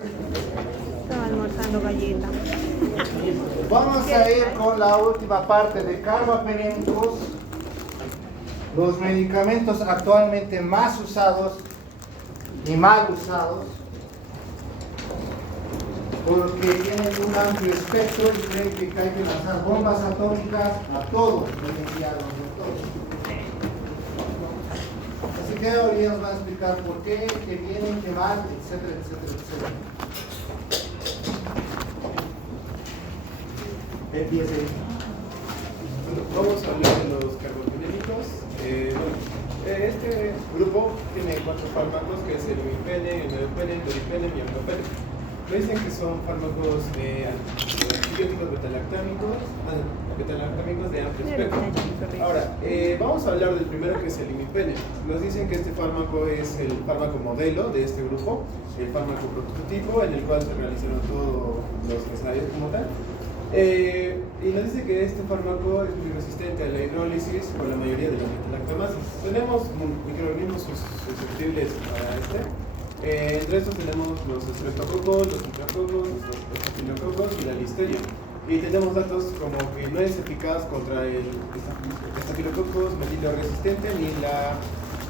Estaba almorzando galleta. Vamos a ir con la última parte de carbapenémicos, los medicamentos actualmente más usados y mal usados, porque tienen un amplio espectro y creen que hay que lanzar bombas atómicas a todos los enviados de todos. Así que ahora nos van a explicar por qué, qué vienen, qué van, etcétera, etcétera, etcétera. Empiece. Vamos a hablar de los carbapenémicos. Este grupo tiene 4 fármacos, que es el imipene, el meropenem, el doripenem y el meropenem. Nos dicen que son fármacos antibióticos betalactámicos de amplio espectro. Ahora, vamos a hablar del primero, que es el imipene. Nos dicen que este fármaco es el fármaco modelo de este grupo, el fármaco prototipo en el cual se realizaron todos los ensayos como tal. Y nos dice que este fármaco es muy resistente a la hidrólisis por la mayoría de las metalactamases. Tenemos microorganismos susceptibles a este. Entre estos tenemos los estreptococos, los tetracocos, los estafilococos y la listeria. Y tenemos datos como que no es eficaz contra el estafilococos metilio resistente ni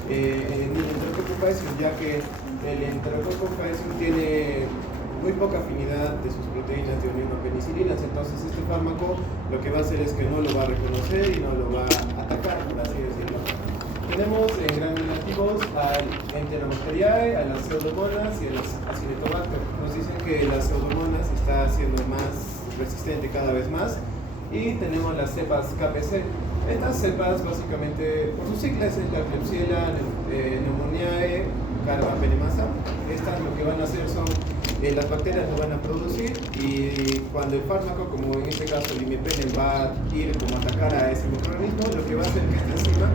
el enterococo faecium, ya que el enterococo faecium tiene muy poca afinidad de sus proteínas de penicilinas. Entonces este fármaco lo que va a hacer es que no lo va a reconocer y no lo va a atacar, por así decirlo. Tenemos en gram negativos al Enterobacteriae, a las pseudomonas y a las Acinetobacter. Nos dicen que las pseudomonas está siendo más resistente cada vez más. Y tenemos las cepas KPC. Estas cepas básicamente, por sus siglas, es la Klebsiella pneumoniae carbapenemasa. Estas lo que van a hacer son, las bacterias lo van a producir, y cuando el fármaco, como en este caso el imipenem, va a ir como a atacar a ese microorganismo, lo que va a hacer que esta enzima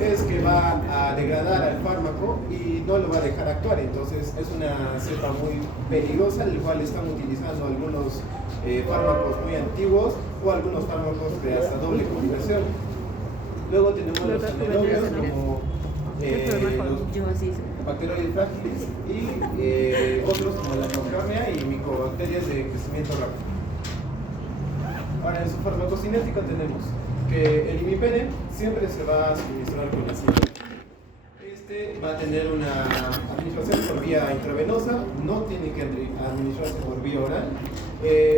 es que va a degradar al fármaco y no lo va a dejar actuar. Entonces es una cepa muy peligrosa, el cual están utilizando algunos fármacos muy antiguos o algunos fármacos de hasta doble compresión. Luego tenemos los anaerobios como los bacteroides frágiles y otros como la nocardia y micobacterias de crecimiento rápido. Ahora, en su farmacocinética tenemos que el imipenem siempre se va a suministrar con la siguiente. Este va a tener una administración por vía intravenosa, no tiene que administrarse por vía oral.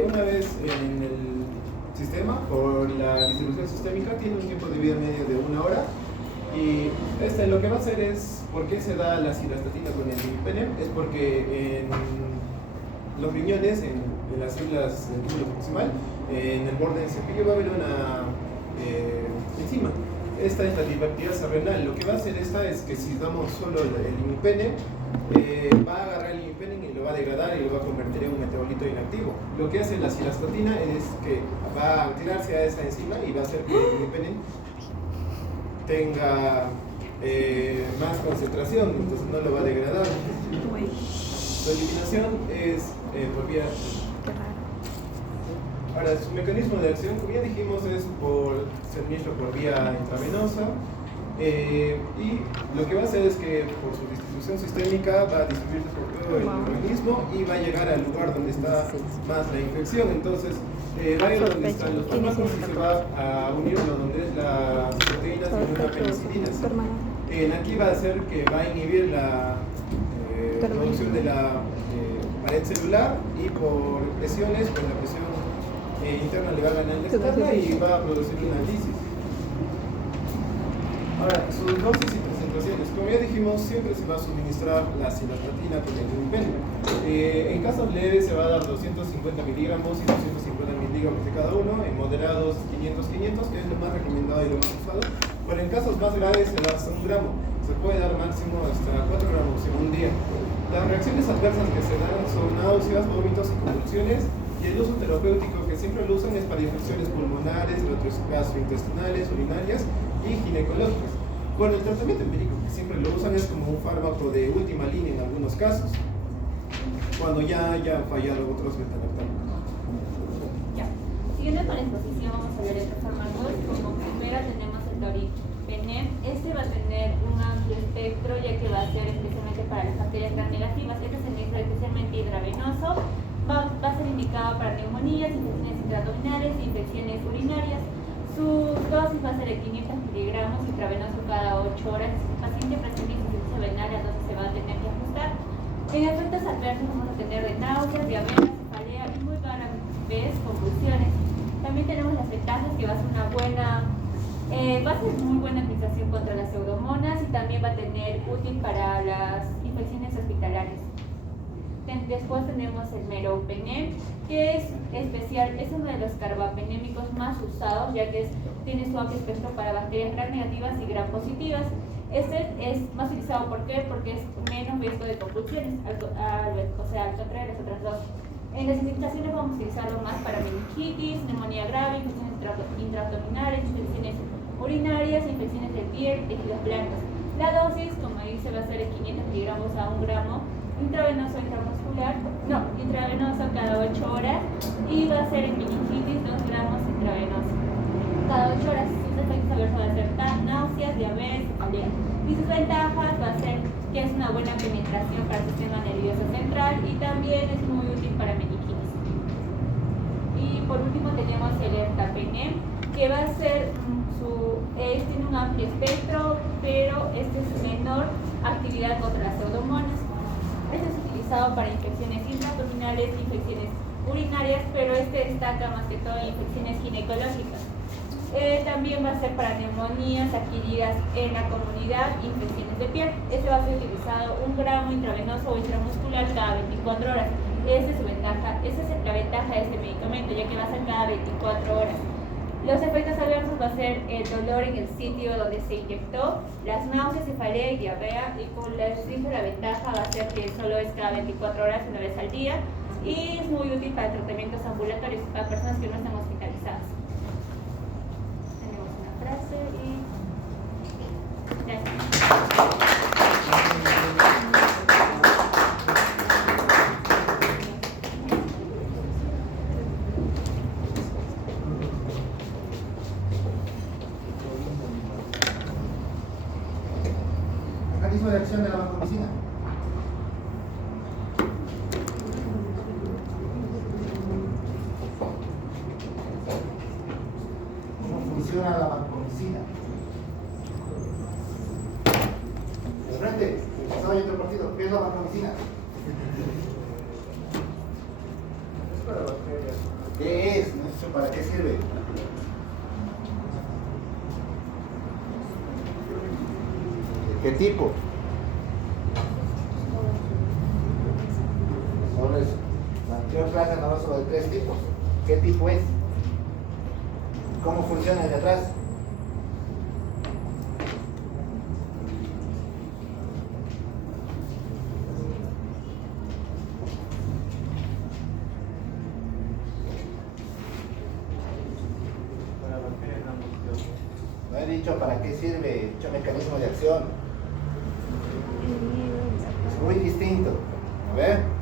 Una vez en el sistema, por la distribución sistémica, tiene un tiempo de vida medio de 1 hora. Y lo que va a hacer es, ¿por qué se da la cilastatina con el imipenem? Es porque en los riñones, en las células del túbulo proximal, en el borde del cepillo va a haber una enzima. Esta es la dibacteriasa renal. Lo que va a hacer esta es que si damos solo el imipenem, va a agarrar el imipenem y lo va a degradar y lo va a convertir en un metabolito inactivo. Lo que hace la cilastatina es que va a tirarse a esa enzima y va a hacer que el imipenem tenga más concentración, entonces no lo va a degradar. Su eliminación es por vía. Ahora, su mecanismo de acción, como ya dijimos, es por ser administrado por vía intravenosa, y lo que va a hacer es que por su distribución sistémica va a distribuirse por todo el organismo y va a llegar al lugar donde está más la infección. Entonces va a ir donde están los fármacos y se va a unir donde es las proteínas de penicilinas. Aquí va a hacer que va a inhibir la producción de la pared celular, y por presiones, pues la presión interna le va a ganar la externa y va a producir una lisis. Ahora, sus dosis y presentaciones. Como ya dijimos, siempre se va a suministrar la cilastatina con el imipenem. En casos leves se va a dar 250 miligramos y 250 miligramos de cada uno. En moderados 500, que es lo más recomendado y lo más usado. Pero en casos más graves se da hasta 1 gramo. Se puede dar máximo hasta 4 gramos en un día. Las reacciones adversas que se dan son náuseas, vómitos y convulsiones. Y el uso terapéutico que siempre lo usan es para infecciones pulmonares, gastrointestinales, urinarias y ginecológicas. Bueno, el tratamiento empírico que siempre lo usan es como un fármaco de última línea en algunos casos, cuando ya han fallado otros metalactámicos. Ya. Siguiendo con la exposición, vamos a ver estos fármacos. Como primera tenemos el doripenem. Este va a tener un amplio espectro, ya que va a ser especialmente para las bacterias gram negativas. Este se administra especialmente intravenoso indicado para neumonías, infecciones intraabdominales e infecciones urinarias. Su dosis va a ser de 500 miligramos intravenoso cada 8 horas. Si el paciente presenta insuficiencia renal, la dosis se va a tener que ajustar. En efectos adversos vamos a tener de náuseas, diarrea, cefalea y muy rara vez convulsiones. También tenemos las ventajas que va a ser una buena, va a ser muy buena administración contra las pseudomonas y también va a tener útil para las infecciones hospitalarias. Después tenemos el meropenem, que es especial, es uno de los carbapenémicos más usados, ya que tiene su amplio espectro para bacterias gram negativas y gram positivas. Este es más utilizado, ¿por qué? Porque es menos riesgo de convulsiones, al contrario de las otras dos. En las indicaciones vamos a utilizarlo más para meningitis, neumonía grave, infecciones intraabdominales, infecciones urinarias, infecciones de piel, tejidos blancos. La dosis, como dice, va a ser de 500 miligramos a 1 gramo, intravenoso cada 8 horas y va a ser en meningitis 2 gramos intravenoso cada 8 horas. Sus efectos adversos van a ser náuseas, diabetes, cefalea. Y sus ventajas va a ser que es una buena penetración para el sistema nervioso central y también es muy útil para meningitis. Y por último tenemos el ertapenem, que va a ser tiene un amplio espectro, pero este es menor actividad contra las pseudomonas. Este es utilizado para infecciones intraabdominales, infecciones urinarias, pero este destaca más que todo en infecciones ginecológicas. También va a ser para neumonías adquiridas en la comunidad y infecciones de piel. Este va a ser utilizado 1 gramo intravenoso o intramuscular cada 24 horas. Esa es su ventaja, esa es la ventaja de este medicamento, ya que va a ser cada 24 horas. Los efectos adversos va a ser el dolor en el sitio donde se inyectó, las náuseas, cefalea y diarrea, y como les dije, la ventaja va a ser que solo es cada 24 horas, 1 vez al día, y es muy útil para tratamientos ambulatorios para personas que no están hospitalizadas. Tenemos una frase y gracias. Mecanismo de acción de la vancomicina. ¿Cómo funciona la vancomicina? De frente, estaba yo otro partido. ¿Qué es la vancomicina? Es para bacterias. ¿Qué es? ¿Para qué sirve? ¿Qué tipo? Solo es la anterior clase hablamos sobre 3 tipos. ¿Qué tipo es? ¿Cómo funciona el de atrás? Para bacterias gram positivas. No he dicho para qué sirve, he dicho mecanismo de acción. Es muy distinto. A ver.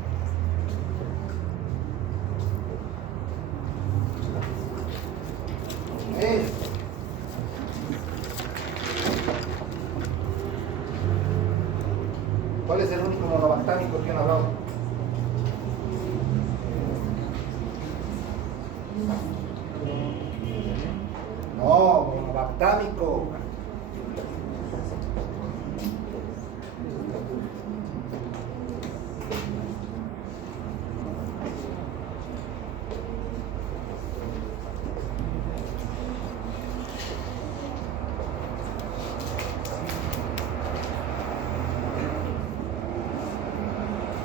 ¿Cuál es el único monobactámico que han hablado? No, monobactámico.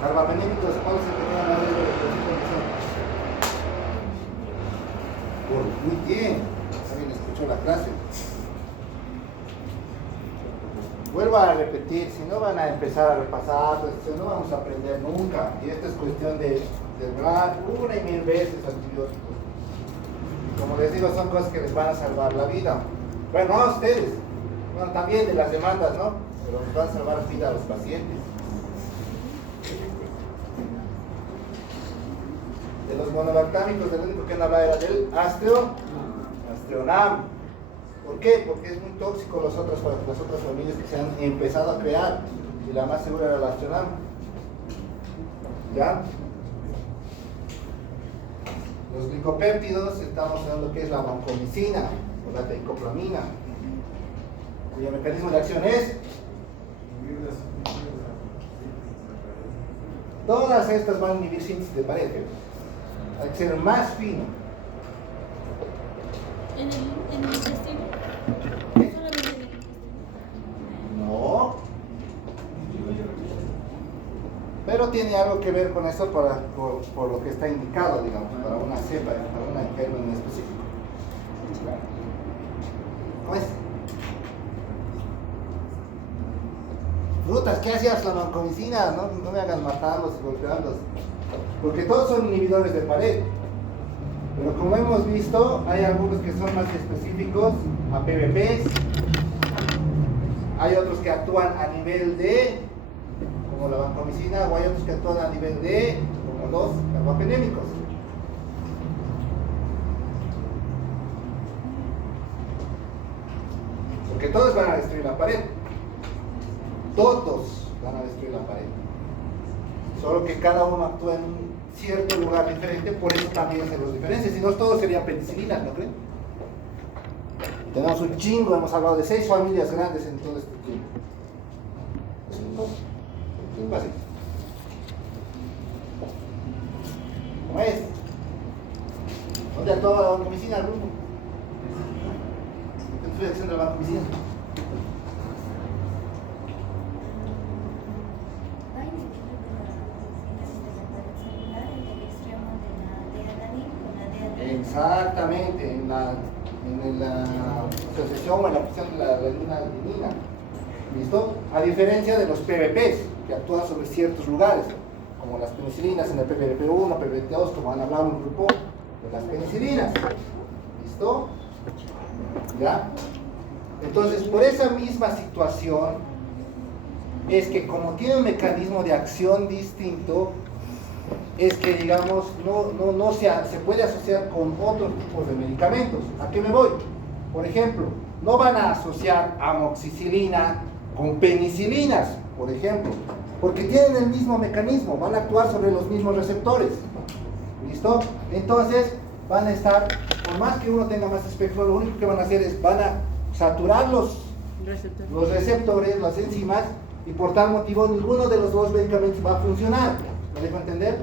Carbapenémicos, ¿cuál es el que tiene la ley de muy bien, alguien escuchó la clase. Vuelvo a repetir, si no van a empezar a repasar, pues no vamos a aprender nunca. Y esta es cuestión de hablar 1 y 1000 veces antibióticos. Como les digo, son cosas que les van a salvar la vida. Bueno, no a ustedes, bueno, también de las demandas, ¿no? Pero les van a salvar la vida a los pacientes. De los monobactámicos, el único que no hablaba era del Astreonam. ¿Por qué? Porque es muy tóxico las otras familias que se han empezado a crear. Y la más segura era el Astreonam. ¿Ya? Los glicopéptidos, estamos hablando que es la vancomicina o la teicoplamina, cuyo mecanismo de acción es. Todas estas van a inhibir síntesis de pared. Hay que ser más fino. ¿En el intestino? ¿Qué? Solamente en el intestino. No. Pero tiene algo que ver con eso por lo que está indicado, digamos, para una cepa, para una enferma en específico. ¿Cómo es? Frutas, ¿qué hacías la vancomicina? No me hagan matarlos y golpearlos. Porque todos son inhibidores de pared. Pero como hemos visto, hay algunos que son más específicos a PBPs. Hay otros que actúan a nivel de, como la vancomicina, o hay otros que actúan a nivel de, como los carbapenémicos. Porque todos van a destruir la pared. Todos van a destruir la pared. Solo que cada uno actúa en un cierto lugar diferente, por eso también se los diferencia. Si no, todos serían penicilinas, ¿no creen? Tenemos un chingo, hemos hablado de 6 familias grandes en todo este tiempo. Es un chingo así. ¿Cómo es? ¿Dónde actúa la vancomicina, grupo? ¿Qué estoy haciendo la vancomicina? Exactamente, en la asociación o en la función de la adenina. ¿Listo? A diferencia de los PBPs, que actúan sobre ciertos lugares, como las penicilinas en el PBP1, PBP2, como han hablado en un grupo de las penicilinas. ¿Listo? ¿Ya? Entonces, por esa misma situación, es que como tiene un mecanismo de acción distinto, es que, digamos, no se puede asociar con otros tipos de medicamentos. ¿A qué me voy? Por ejemplo, no van a asociar amoxicilina con penicilinas, por ejemplo, porque tienen el mismo mecanismo, van a actuar sobre los mismos receptores. ¿Listo? Entonces, van a estar, por más que uno tenga más espectro, lo único que van a hacer es, van a saturar los receptores, las enzimas, y por tal motivo ninguno de los dos medicamentos va a funcionar. ¿Me dejo entender?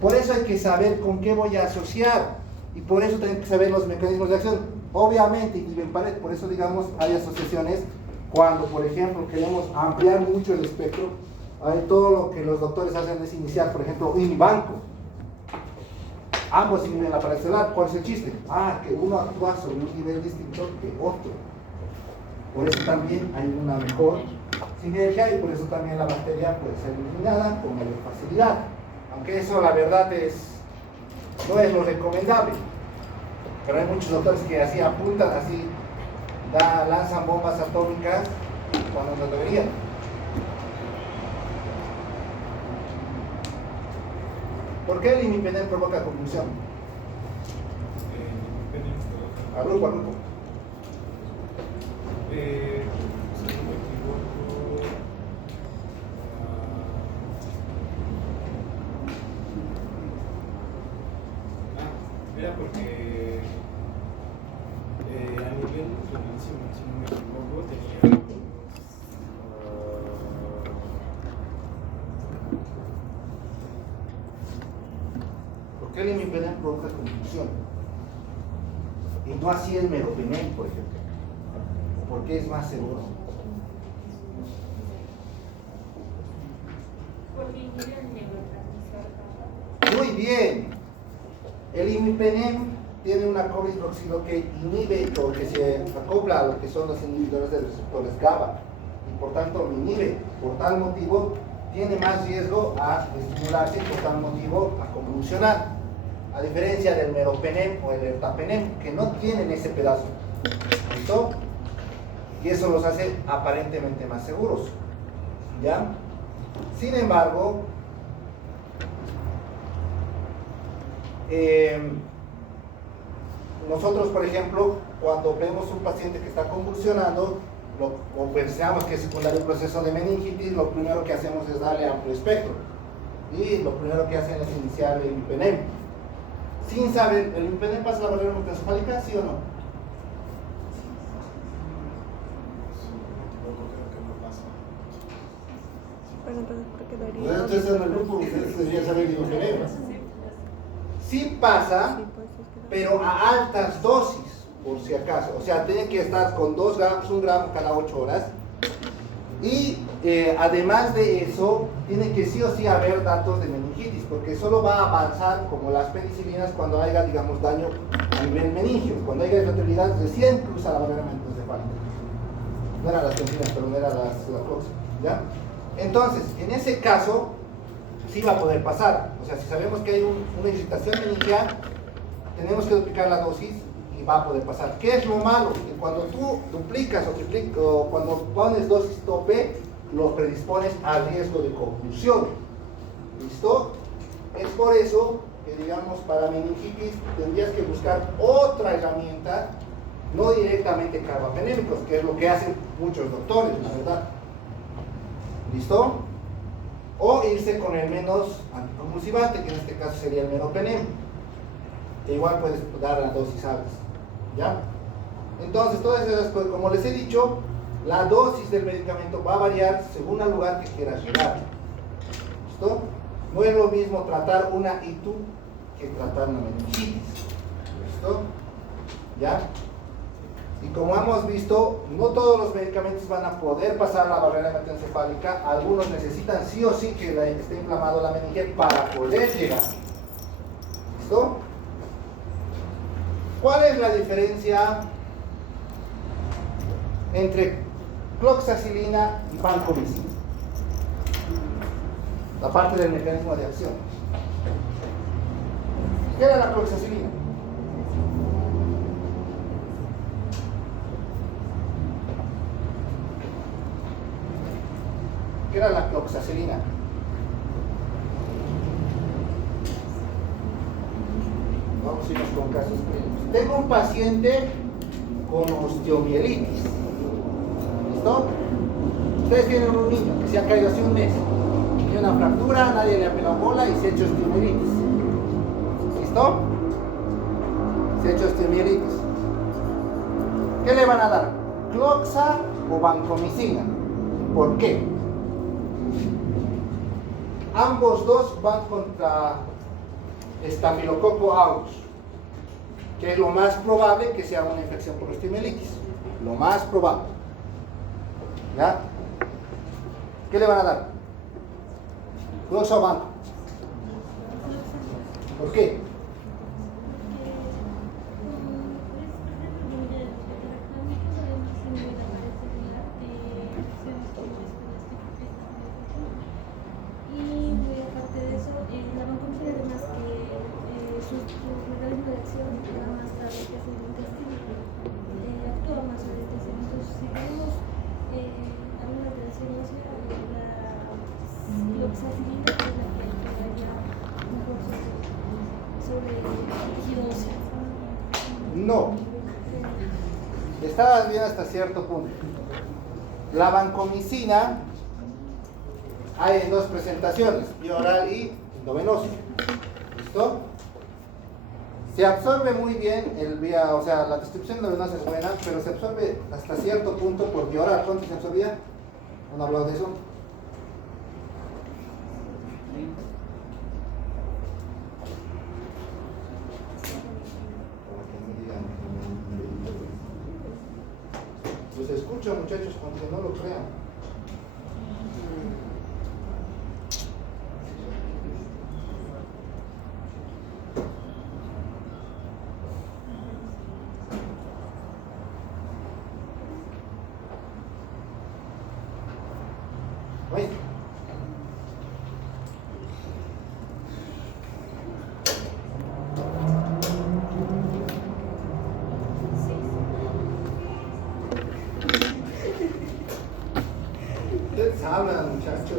Por eso hay que saber con qué voy a asociar, y por eso tengo que saber los mecanismos de acción. Obviamente inhiben pared, por eso, digamos, hay asociaciones cuando, por ejemplo, queremos ampliar mucho el espectro. Hay todo lo que los doctores hacen es iniciar, por ejemplo, inhibanco. Ambos inhiben la pared celular. ¿Cuál es el chiste? Que uno actúa sobre un nivel distinto que otro. Por eso también hay una mejor sinergia, y por eso también la bacteria puede ser eliminada con mayor facilidad. Aunque eso, la verdad, no es lo recomendable. Pero hay muchos doctores que así apuntan, así lanzan bombas atómicas cuando no deberían. ¿Por qué el imipenem provoca convulsión? A grupo, a grupo. Si no me equivoco, era porque a nivel generación, si no me equivoco, tenía ¿por qué el imipenem provoca convulsión? Y no así el meropenem, por ejemplo. Porque es más seguro. Porque inhibe el neurotransmisor. Muy bien. El imipenem tiene una cobrihidroxilo que inhibe o que se acopla a lo que son los inhibidores de receptores GABA, y por tanto lo inhibe. Por tal motivo tiene más riesgo a estimularse, y por tal motivo a convulsionar, a diferencia del meropenem o el ertapenem, que no tienen ese pedazo. ¿Listo? Y eso los hace aparentemente más seguros. ¿Ya? Sin embargo, nosotros, por ejemplo, cuando vemos un paciente que está convulsionando, o pensamos que es secundario a un proceso de meningitis, lo primero que hacemos es darle amplio espectro. Y lo primero que hacen es iniciar el imipenem. sin saber, ¿el limipenel pasa la barrera hematoencefálica, sí o no? Pero entonces, ¿por qué daría? Bueno, entonces en el grupo ustedes deberían saber el limipenel. Sí pasa, pero a altas dosis, por si acaso. O sea, tiene que estar con 2 gramos, 1 gramo cada 8 horas. Y además de eso, tiene que sí o sí haber datos de meningitis, porque solo va a avanzar como las penicilinas cuando haya, digamos, daño a nivel meningio. Cuando haya irritabilidad, recién cruza la barrera hematoencefálica. No eran las penicilinas, pero no era la cloxa, ¿ya? Entonces, en ese caso, sí va a poder pasar. O sea, si sabemos que hay una irritación meningial, tenemos que duplicar la dosis y va a poder pasar. ¿Qué es lo malo? Que cuando tú duplicas o triplicas, o cuando pones dosis tope, lo predispones al riesgo de confusión. ¿Listo? Es por eso que, digamos, para meningitis tendrías que buscar otra herramienta, no directamente carbapenémicos, que es lo que hacen muchos doctores, la verdad. ¿Listo? O irse con el menos anticonvulsivante, que en este caso sería el meropenem, que igual puedes dar las dosis altas. ¿Ya? Entonces, todas esas cosas, como les he dicho, la dosis del medicamento va a variar según el lugar que quieras llegar. ¿Listo? No es lo mismo tratar una ITU que tratar una meningitis. ¿Listo? ¿Ya? Y como hemos visto, no todos los medicamentos van a poder pasar la barrera hematoencefálica. Algunos necesitan sí o sí que esté inflamado la meninge para poder llegar. ¿Listo? ¿Cuál es la diferencia entre cloxacilina y vancomicina? La parte del mecanismo de acción. ¿Qué era la cloxacilina? ¿Qué era la cloxacilina? Vamos a irnos con casos clínicos. Tengo un paciente con osteomielitis. ¿Listo? Ustedes tienen un niño que se ha caído hace un mes. Tiene una fractura, nadie le ha pelado bola y se ha hecho osteomielitis. ¿Listo? Se ha hecho osteomielitis. ¿Qué le van a dar? ¿Cloxa o vancomicina? ¿Por qué? Ambos dos van contra Staphylococcus aureus, que es lo más probable que sea una infección por osteomielitis. Lo más probable. ¿Ya? ¿Qué le van a dar? ¿Cloxa o vanco? ¿Por qué? No. Estabas bien hasta cierto punto. La vancomicina hay en dos presentaciones, vía oral y endovenosa. ¿Listo? Se absorbe muy bien el vía, o sea, la distribución endovenosa es buena, pero se absorbe hasta cierto punto por vía oral. ¿Cuánto se absorbía? ¿No hablado de eso? Pues escucho, muchachos, aunque no lo crean. Ustedes hablan, muchachos.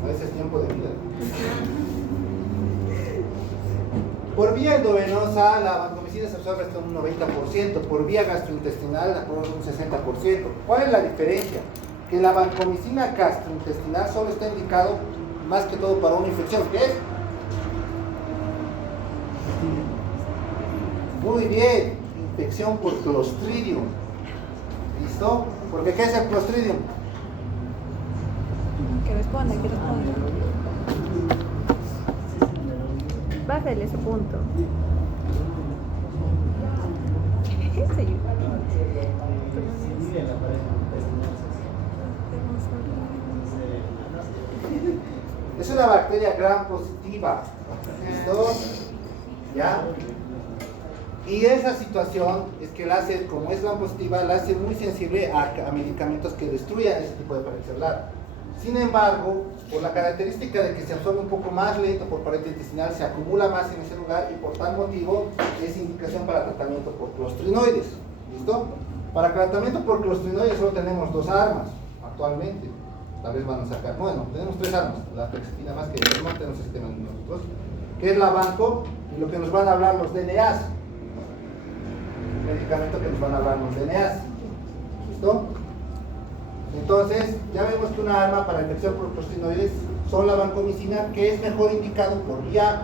A veces es tiempo de vida. Por vía endovenosa, la vancomicina se absorbe hasta un 90%, por vía gastrointestinal, por un 60%. ¿Cuál es la diferencia? que la vancomicina gastrointestinal solo está indicado más que todo para una infección. ¿Qué es? Muy bien, infección por Clostridium. ¿Listo? Porque ¿qué es el Clostridium? Que responda. Bájale su punto. Sí. Es una bacteria gram positiva. ¿Listo? ¿Ya? Y esa situación es que la hace, como es gram positiva, la hace muy sensible a medicamentos que destruyan ese tipo de pared celular. Sin embargo, por la característica de que se absorbe un poco más lento por pared intestinal, se acumula más en ese lugar y por tal motivo es indicación para tratamiento por clostrinoides. ¿Listo? Para tratamiento por clostrinoides solo tenemos 2 armas actualmente. Tal vez van a sacar, bueno, tenemos 3 armas, la fluoxetina más que no tenemos sistema de nosotros, que es la banco y lo que nos van a hablar los DNAs. El medicamento que nos van a hablar los DNAs. ¿Listo? Entonces, ya vemos que una arma para infección por clostrinoides son la vancomicina, que es mejor indicado por vía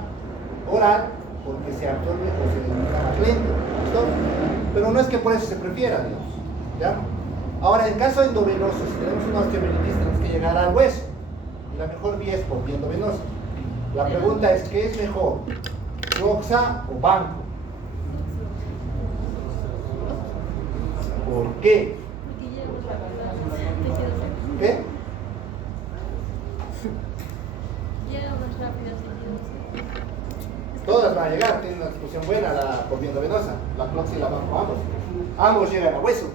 oral porque se absorbe o se elimina más lento. ¿Listo? Pero no es que por eso se prefiera, digamos. ¿Ya? Ahora, en caso endovenoso, si tenemos una osteomielitis, tenemos que llegar al hueso. Y la mejor vía es por vía endovenosa. La pregunta es, ¿qué es mejor? ¿Cloxa o banco? ¿Por qué? ¿Qué? Todas van a llegar, tienen una discusión buena, la por vía endovenosa, la cloxa y la banco, ambos. Ambos llegan a hueso.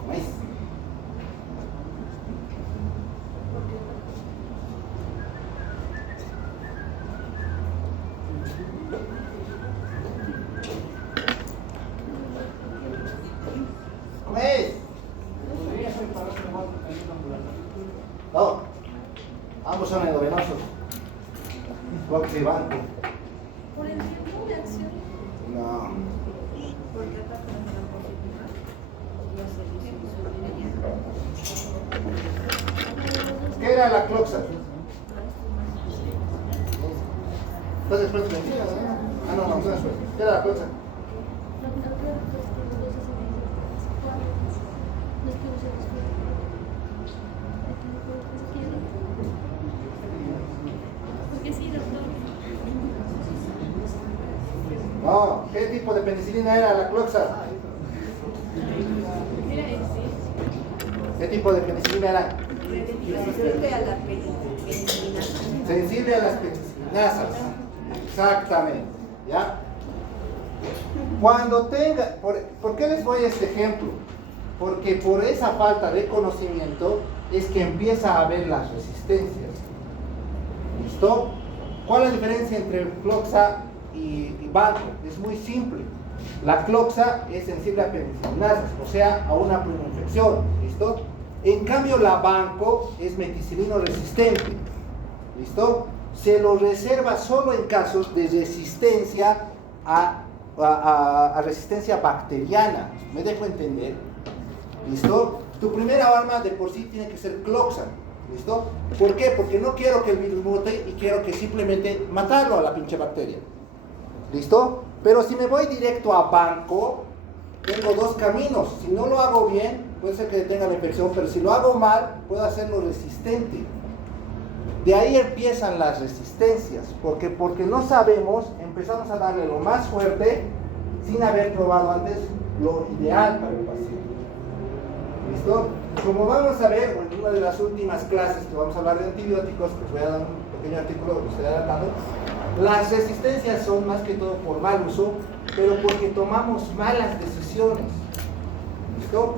¿Cómo es? ¿Cómo es? No, ambos son endovenosos. Cloxa y banco. ¿Por el tiempo de acción? No. ¿Qué era la cloxa? Entonces después de mentira, ¿no? Ah, no, no, después. ¿Qué era la cloxa? No, ¿qué tipo de penicilina era la cloxa? ¿Qué tipo de penicilina era? Resistente a la penicilina. Sensible a las penicinasas. Exactamente. ¿Ya? Cuando tenga, ¿por qué les voy a este ejemplo? Porque por esa falta de conocimiento es que empieza a haber las resistencias. ¿Listo? ¿Cuál es la diferencia entre cloxa y banco? Es muy simple. La cloxa es sensible a penicilinasas, o sea, a una infección. ¿Listo? En cambio, la banco es meticilino resistente. ¿Listo? Se lo reserva solo en casos de resistencia a resistencia bacteriana. ¿Me dejo entender? ¿Listo? Tu primera arma de por sí tiene que ser cloxa. ¿Listo? ¿Por qué? Porque no quiero que el virus mute y quiero que simplemente matarlo a la pinche bacteria. ¿Listo? Pero si me voy directo a banco, tengo 2 caminos. Si no lo hago bien, puede ser que tenga la infección, pero si lo hago mal, puedo hacerlo resistente. De ahí empiezan las resistencias, porque no sabemos, empezamos a darle lo más fuerte sin haber probado antes lo ideal para el paciente. ¿Listo? Como vamos a ver en una de las últimas clases que vamos a hablar de antibióticos, que os voy a dar un pequeño artículo que estoy adelantando, las resistencias son más que todo por mal uso, pero porque tomamos malas decisiones. ¿Listo?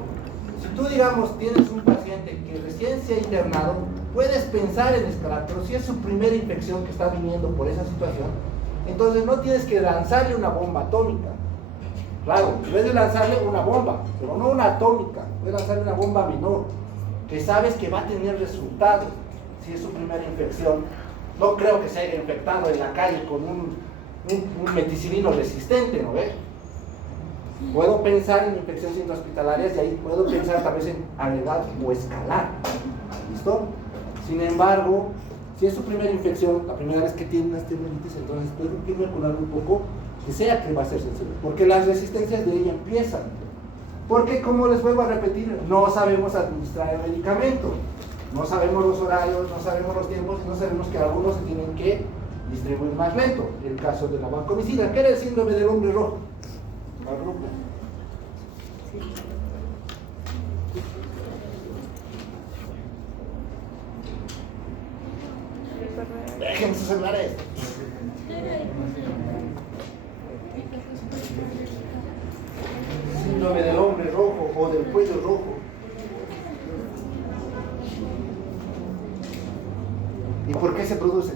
Si tú, digamos, tienes un paciente que recién se ha internado, puedes pensar en escalar, pero si es su primera infección que está viniendo por esa situación, entonces no tienes que lanzarle una bomba atómica. Claro, puedes lanzarle una bomba, pero no una atómica, puedes lanzarle una bomba menor, que sabes que va a tener resultados si es su primera infección. No creo que se haya infectado en la calle con un meticilino resistente, ¿no ve? Puedo pensar en infecciones intrahospitalarias y ahí puedo pensar tal vez en agregar o escalar. ¿Listo? Sin embargo, si es su primera infección, la primera vez que tiene una esterilitis, entonces tengo que calcular un poco que sea que va a ser sensible. Porque las resistencias de ella empiezan. Porque, como les vuelvo a repetir, no sabemos administrar el medicamento. No sabemos los horarios, no sabemos los tiempos y no sabemos que algunos se tienen que distribuir más lento. El caso de la vancomicina, que era el síndrome del hombre rojo. Al grupo. Dejen sus celulares. Síndrome del hombre rojo o del cuello rojo. ¿Y por qué se produce?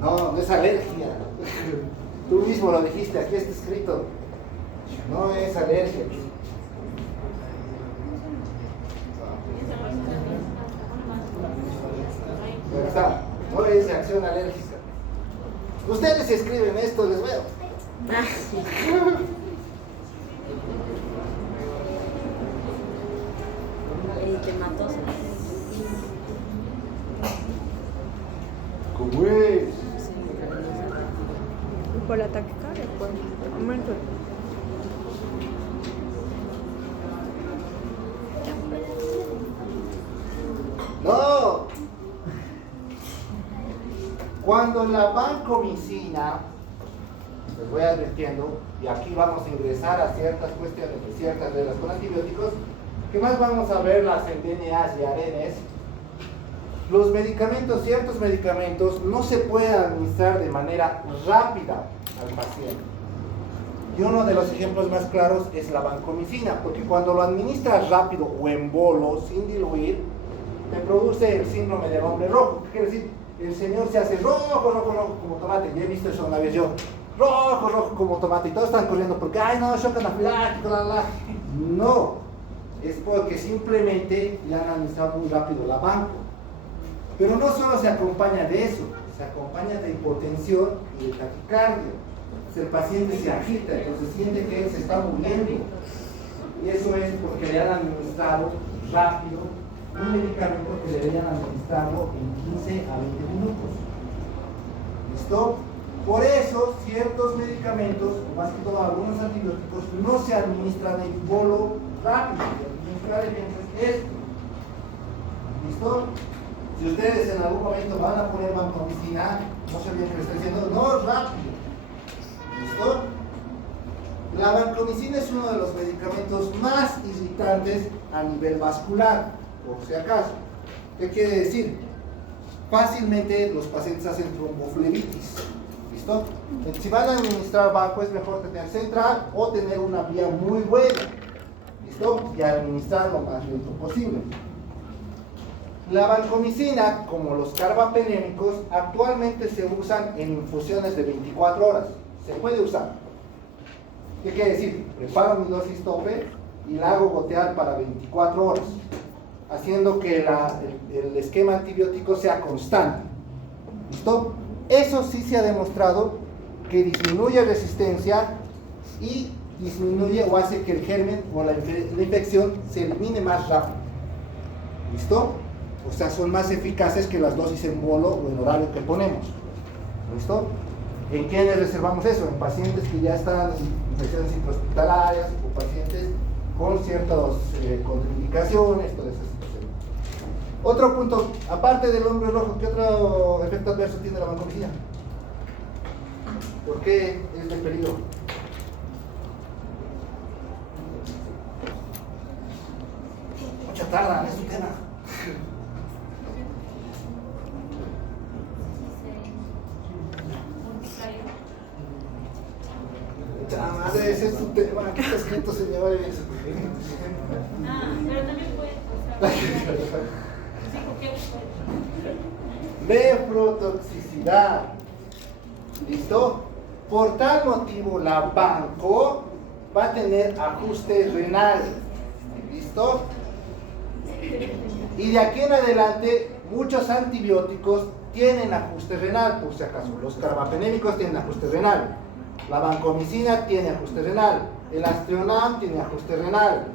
No, no es alergia. Tú mismo lo dijiste, aquí está escrito. No es alergia. Ya está, no es reacción alérgica. Ustedes escriben esto, les veo. Eritematosa. ¿Cómo es? Por la taquicardia, pues. Aumento. No. Cuando la vancomicina, les voy advirtiendo, y aquí vamos a ingresar a ciertas cuestiones, ciertas reglas con antibióticos, que más vamos a ver las en DNAs y ARNs. Los medicamentos, ciertos medicamentos, no se pueden administrar de manera rápida al paciente. Y uno de los ejemplos más claros es la vancomicina, porque cuando lo administras rápido o en bolo, sin diluir, te produce el síndrome del hombre rojo. ¿Qué quiere decir? El señor se hace rojo, rojo, rojo como tomate. Ya he visto eso una vez yo. Rojo, rojo como tomate. Y todos están corriendo porque, ay no, shock anafiláctico, No, es porque simplemente le han administrado muy rápido la banco. Pero no solo se acompaña de eso, se acompaña de hipotensión y de taquicardia. El paciente se agita, entonces siente que él se está muriendo. Y eso es porque le han administrado rápido un medicamento que deberían administrarlo en 15 a 20 minutos. ¿Listo? Por eso, ciertos medicamentos, más que todo algunos antibióticos, no se administran en bolo rápido. Administrar ejemplo es esto. ¿Listo? Si ustedes en algún momento van a poner vancomicina, no se olviden que les estoy diciendo, no rápido. ¿Listo? La vancomicina es uno de los medicamentos más irritantes a nivel vascular, por si acaso. ¿Qué quiere decir? Fácilmente los pacientes hacen tromboflebitis. ¿Listo? Si van a administrar banco es mejor tener central o tener una vía muy buena. ¿Listo? Y administrar lo más lento posible. La vancomicina, como los carbapenémicos, actualmente se usan en infusiones de 24 horas. Se puede usar. ¿Qué quiere decir? Preparo mi dosis tope y la hago gotear para 24 horas, haciendo que el esquema antibiótico sea constante. ¿Listo? Eso sí se ha demostrado que disminuye resistencia y disminuye o hace que el germen o la infección se elimine más rápido. ¿Listo? O sea, son más eficaces que las dosis en bolo o en horario que ponemos. ¿Listo? ¿En quiénes reservamos eso? En pacientes que ya están en infecciones intrahospitalarias o pacientes con ciertas contraindicaciones, toda esa situación. Otro punto, aparte del hombre rojo, ¿qué otro efecto adverso tiene la vancomicina? ¿Por qué es de peligro? Mucha tarda, es un tema. Madre, ese es su tema, aquí está escrito, señores. Pero también puede Nefrotoxicidad. ¿Listo? Por tal motivo, la banco va a tener ajuste renal. ¿Listo? Y de aquí en adelante, muchos antibióticos tienen ajuste renal, por si acaso. Los carbapenémicos tienen ajuste renal. La vancomicina tiene ajuste renal. El Aztreonam tiene ajuste renal.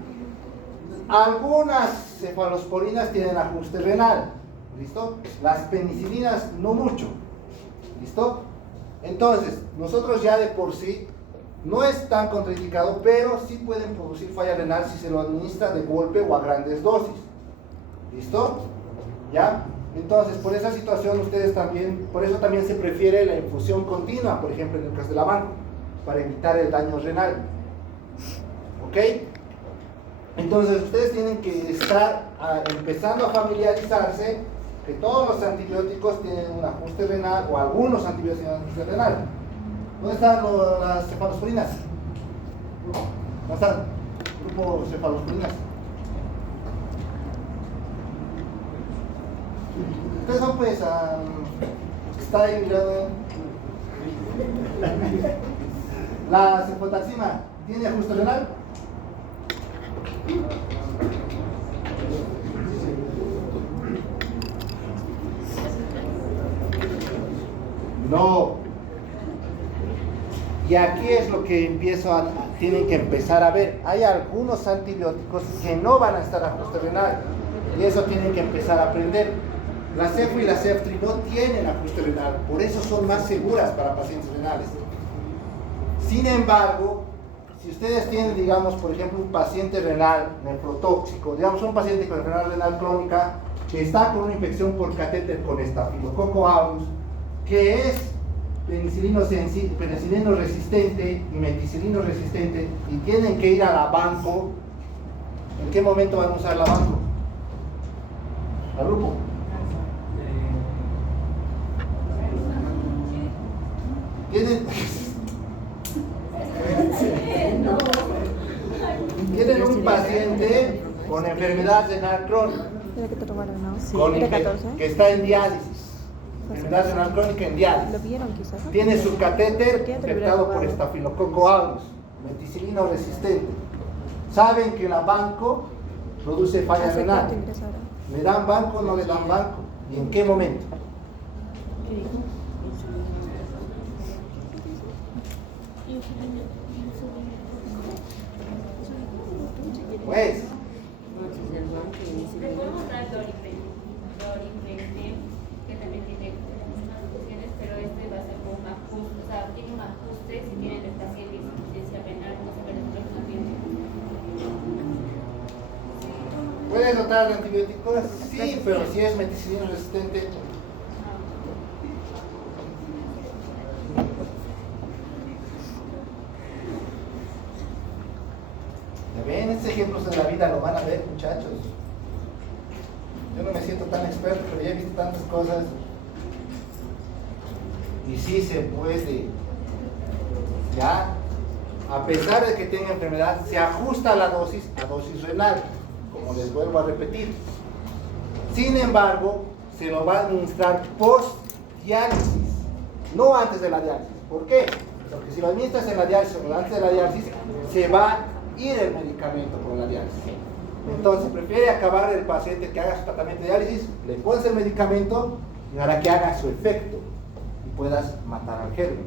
Algunas cefalosporinas tienen ajuste renal. ¿Listo? Las penicilinas no mucho. ¿Listo? Entonces, nosotros ya de por sí no es tan contraindicado, pero sí pueden producir falla renal si se lo administra de golpe o a grandes dosis. ¿Listo? ¿Ya? Entonces, por esa situación ustedes también, por eso también se prefiere la infusión continua, por ejemplo en el caso de la banco, para evitar el daño renal. ¿Ok? Entonces ustedes tienen que estar empezando a familiarizarse que todos los antibióticos tienen un ajuste renal, o algunos antibióticos tienen un ajuste renal. ¿Dónde están las cefalosporinas? ¿Dónde están? Grupo cefalosporinas. Ustedes son pues, está ahí mirando. La cefotaxima, ¿tiene ajuste renal? No. Y aquí es lo que tienen que empezar a ver. Hay algunos antibióticos que no van a estar a ajuste renal. Y eso tienen que empezar a aprender. La Cefo y la Ceftri no tienen ajuste renal. Por eso son más seguras para pacientes renales. Sin embargo, si ustedes tienen, digamos, por ejemplo, un paciente renal nefrotóxico, digamos, un paciente con enfermedad renal crónica que está con una infección por catéter con Staphylococcus aureus, que es penicilino resistente y meticilino resistente, y tienen que ir a la banco, ¿en qué momento van a usar la banco? ¿La grupo? Tienen un paciente con enfermedad renal crónica, que está en diálisis. Enfermedad renal crónica en diálisis. Tiene su catéter infectado por Staphylococcus aureus, meticilino resistente. Saben que la banco produce falla renal. ¿Le dan banco o no le dan banco? ¿Y en qué momento? Pues Les puedo mostrar el Doriflexin, que también tiene unas funciones, pero este va a ser con un ajuste, o sea, tiene un ajuste si tienen el paciente insuficiencia renal, no sé, pero no tiene. ¿puede notar antibióticos? Sí, pero si es meticilino resistente. ¿Ven? Estos ejemplos en la vida lo van a ver, muchachos. Yo no me siento tan experto, pero ya he visto tantas cosas. Y sí se puede. Ya, a pesar de que tenga enfermedad, se ajusta la dosis a dosis renal, como les vuelvo a repetir. Sin embargo, se lo va a administrar post-diálisis, no antes de la diálisis. ¿Por qué? Porque si lo administras en la diálisis o antes de la diálisis, se va a ir el medicamento con la diálisis. Entonces prefiere acabar el paciente que haga su tratamiento de diálisis, le pones el medicamento y hará que haga su efecto y puedas matar al germen.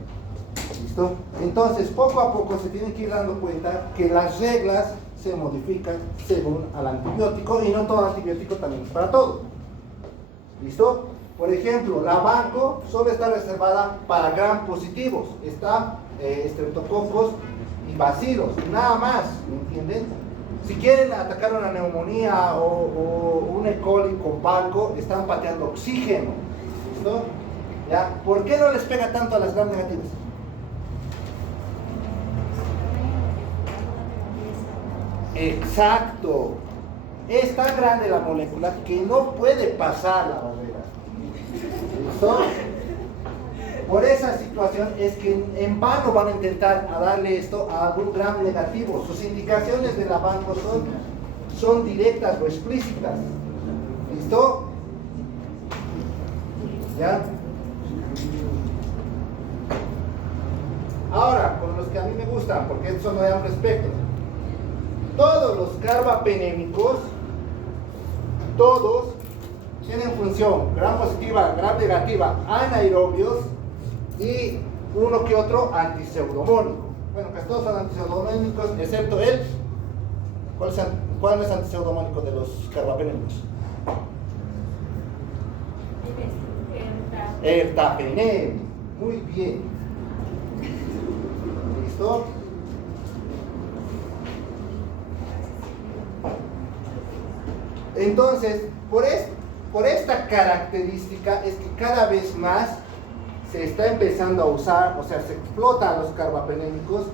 ¿Listo? Entonces poco a poco se tienen que ir dando cuenta que las reglas se modifican según al antibiótico, y no todo antibiótico también es para todo. ¿Listo? Por ejemplo, la banco solo está reservada para gram positivos, está estreptococos y bacilos, nada más, ¿me entienden? Si quieren atacar una neumonía o un E. coli con banco, están pateando oxígeno. ¿Listo? ¿Ya? ¿Por qué no les pega tanto a las gram negativas? Exacto. Es tan grande la molécula que no puede pasar la barrera. ¿Listo? Por esa situación es que en vano van a intentar a darle esto a algún gram negativo. Sus indicaciones de la banco son directas o explícitas. ¿Listo? ¿Ya? Ahora, con los que a mí me gustan, porque estos no dan respeto. Todos los carbapenémicos, todos tienen función gram positiva, gram negativa, anaerobios y uno que otro antipseudomónico. Bueno, casi todos son antipseudomónicos, excepto él. ¿Cuál es antipseudomónico de los carbapenémicos? Ertapenem. Muy bien. ¿Listo? Entonces, por esta característica es que cada vez más se está empezando a usar, o sea, se explota a los carbapenémicos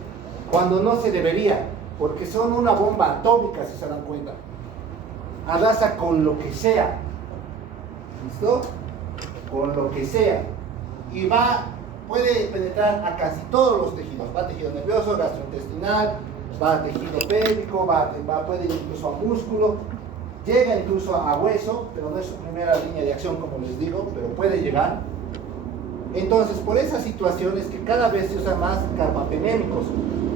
cuando no se debería, porque son una bomba atómica, si se dan cuenta. Arrasa con lo que sea. ¿Listo? Con lo que sea. Y puede penetrar a casi todos los tejidos. Va a tejido nervioso, gastrointestinal, va a tejido pélvico, puede ir incluso a músculo, llega incluso a hueso, pero no es su primera línea de acción, como les digo, pero puede llegar. Entonces, por esas situaciones que cada vez se usan más carbapenémicos.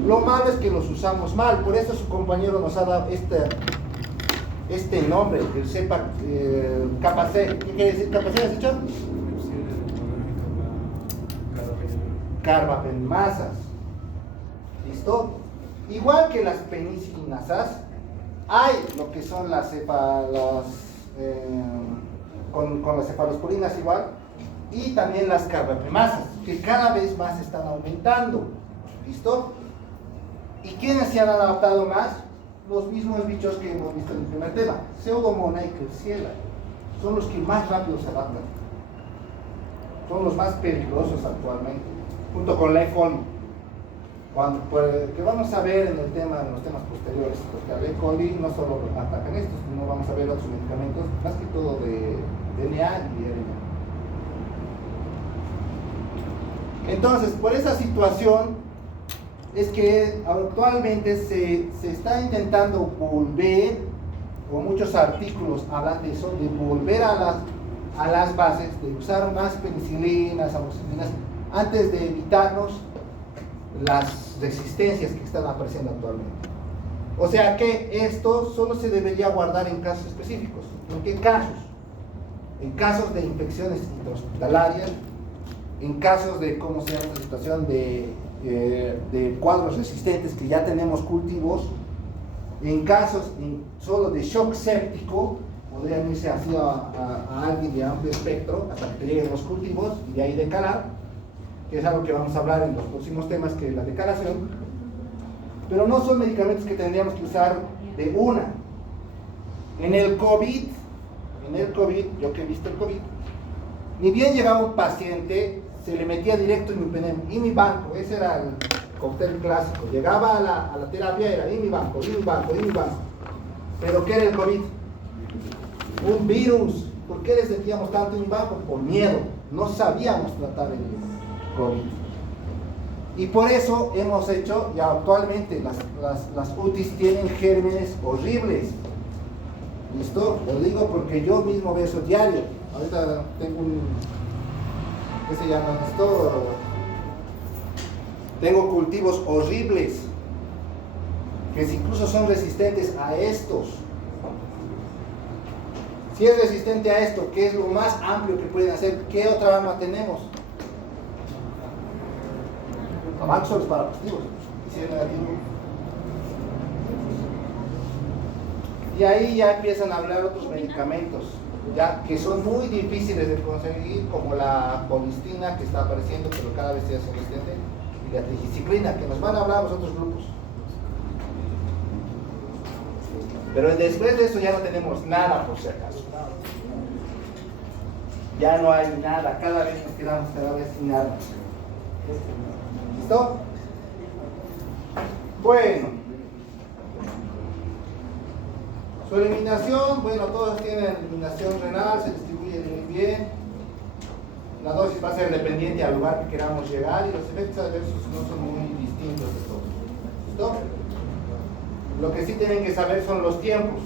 Lo malo es que los usamos mal, por eso su compañero nos ha dado este nombre, el cepa capa C. ¿Qué quiere decir capa C? ¿Has dicho? Carbapenemasas. ¿Listo? Igual que las penicilinasas, hay lo que son las con las cefalosporinas igual, y también las carbapenemasas, que cada vez más están aumentando. ¿Listo? ¿Y quiénes se han adaptado más? Los mismos bichos que hemos visto en el primer tema, Pseudomonas y Klebsiella, son los que más rápido se adaptan, son los más peligrosos actualmente, junto con la E. coli, que vamos a ver en los temas posteriores, porque a la E. coli no solo atacan estos, sino vamos a ver otros medicamentos, más que todo de DNA y RNA. Entonces, por esa situación es que actualmente se está intentando volver, o muchos artículos hablan de eso, de volver a las bases, de usar más penicilinas, amoxicilinas, antes de evitarnos las resistencias que están apareciendo actualmente. O sea que esto solo se debería guardar en casos específicos. ¿En qué casos? En casos de infecciones intrahospitalarias, en casos de, ¿cómo se llama esta situación? De cuadros resistentes que ya tenemos cultivos, en casos solo de shock séptico, podrían irse así a alguien de amplio espectro hasta que te lleguen los cultivos y de ahí decalar, que es algo que vamos a hablar en los próximos temas, que es la decalación. Pero no son medicamentos que tendríamos que usar de una. En el COVID, yo que he visto el COVID, ni bien llegaba un paciente, se le metía directo imibanco, ese era el cóctel clásico. Llegaba a la terapia, era imibanco. ¿Pero qué era el COVID? Un virus. ¿Por qué le sentíamos tanto imibanco? Por miedo. No sabíamos tratar el COVID. Y por eso hemos hecho, ya actualmente las UTIs tienen gérmenes horribles. ¿Listo? Lo digo porque yo mismo veo eso diario. Ahorita tengo ¿qué se llama esto? Tengo cultivos horribles que incluso son resistentes a estos. Si es resistente a esto, ¿qué es lo más amplio que pueden hacer? ¿Qué otra arma tenemos? Amaxoles para positivos. Y ahí ya empiezan a hablar otros medicamentos, ya que son muy difíciles de conseguir, como la polistina, que está apareciendo pero cada vez se hace resistente, y la trigiciclina, que nos van a hablar los otros grupos. Pero después de eso ya no tenemos nada, por si acaso. Ya no hay nada, cada vez nos quedamos sin nada. ¿Listo? Bueno, su eliminación, bueno, todos tienen eliminación renal, se distribuye muy bien. La dosis va a ser dependiente al lugar que queramos llegar y los efectos adversos no son muy distintos de todos. ¿Listo? Lo que sí tienen que saber son los tiempos.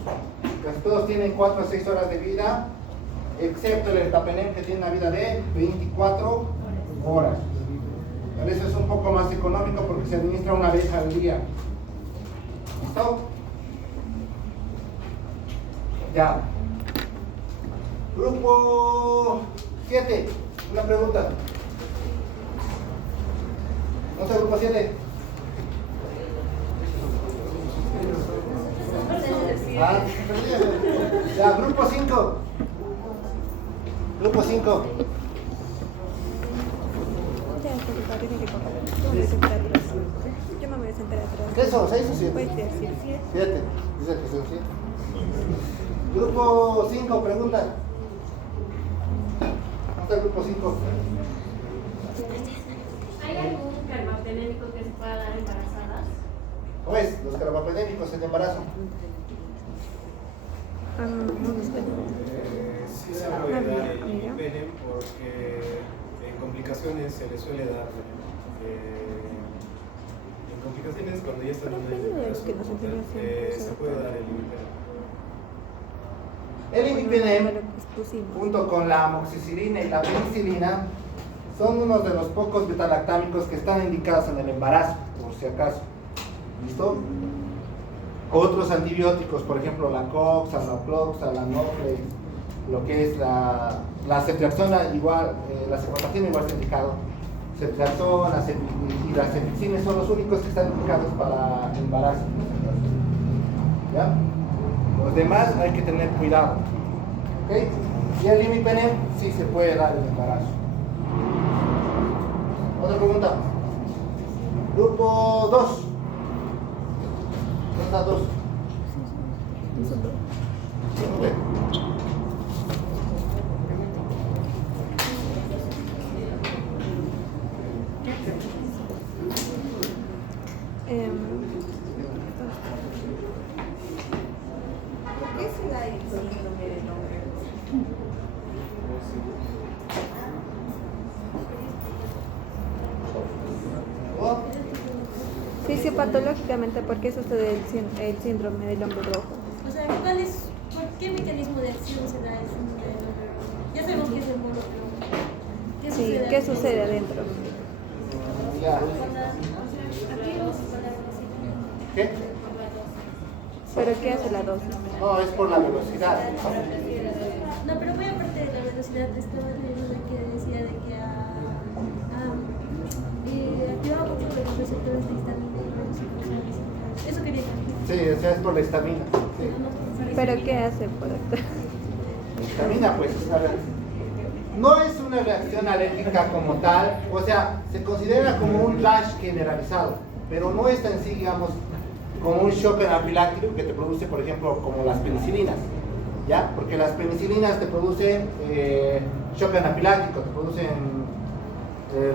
Casi todos tienen 4 a 6 horas de vida, excepto el ertapenem, que tiene una vida de 24 horas. Por eso es un poco más económico, porque se administra una vez al día. ¿Listo? Ya. Grupo 7, una pregunta. ¿No sé, grupo 7? Ah, ya, grupo 5. Grupo 5. Ya, tiene que coger. Yo me voy a sentar atrás. Yo me voy a sentar atrás. ¿Qué son? ¿6 o 7? Puedes decir 7. Dice que son 7. Grupo 5, pregunta. ¿Dónde está el grupo 5? ¿Hay algún carbapenémico que se pueda dar embarazadas? Pues, los carbapenémicos en embarazo. ¿Dónde está? Sí se puede dar el imipenem porque en complicaciones se le suele dar. En complicaciones cuando ya están en un año de embarazo, que nos enseñó siempre, se puede dar el imipenem. El imipenem, Lo expusimos. junto con la amoxicilina y la penicilina, son unos de los pocos betalactámicos que están indicados en el embarazo, por si acaso. ¿Listo? Otros antibióticos, por ejemplo, la coxa, la ploxa, la noflex, lo que es la ceftriaxona, igual, la cefotaxima igual está indicado. Ceftriaxona y la cefixime son los únicos que están indicados para embarazo. ¿Ya? Los demás hay que tener cuidado. ¿Ok? Y el imipenem sí se puede dar en el embarazo. Otra pregunta. Grupo 2. ¿Dónde está 2? ¿Qué es la síndrome de nombre? Fisiopatológicamente, ¿por qué sucede el síndrome del hombre rojo? O sea, ¿por qué mecanismo de acción se da el síndrome del hombre rojo? Ya sabemos que es el mono, pero Sí, ¿qué sucede adentro? Ya. Con la virus, con la velocidad. ¿Qué? ¿Pero qué hace la dosis? No, es por la velocidad. No, pero muy aparte de la velocidad, estaba leyendo de que decía de que activaba mucho los receptores de histamina y bueno, eso quería decir. Sí, o sea, es por la histamina. Sí. ¿Pero qué hace por acá? La histamina, pues, es una no es una reacción alérgica como tal, o sea, se considera como un rash generalizado, pero no es en sí, digamos, como un shock anafiláctico que te produce, por ejemplo, como las penicilinas, ¿ya? Porque las penicilinas te producen shock anafiláctico, te producen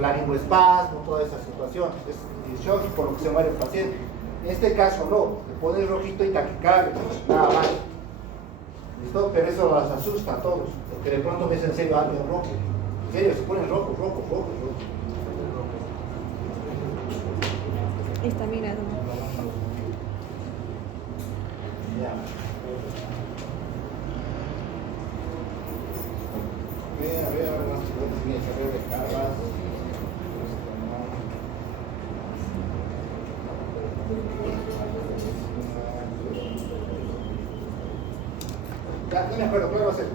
laringoespasmo, toda esa situación, es el shock por lo que se muere el paciente. En este caso no, te pones rojito y taquicardia, nada más. ¿Listo? Pero eso las asusta a todos, porque de pronto ves en serio algo en rojo. En serio, se ponen rojo. Histamina. Ya. A ver, vamos a ver de cargas. Ya, no me acuerdo, ¿cuál va a ser?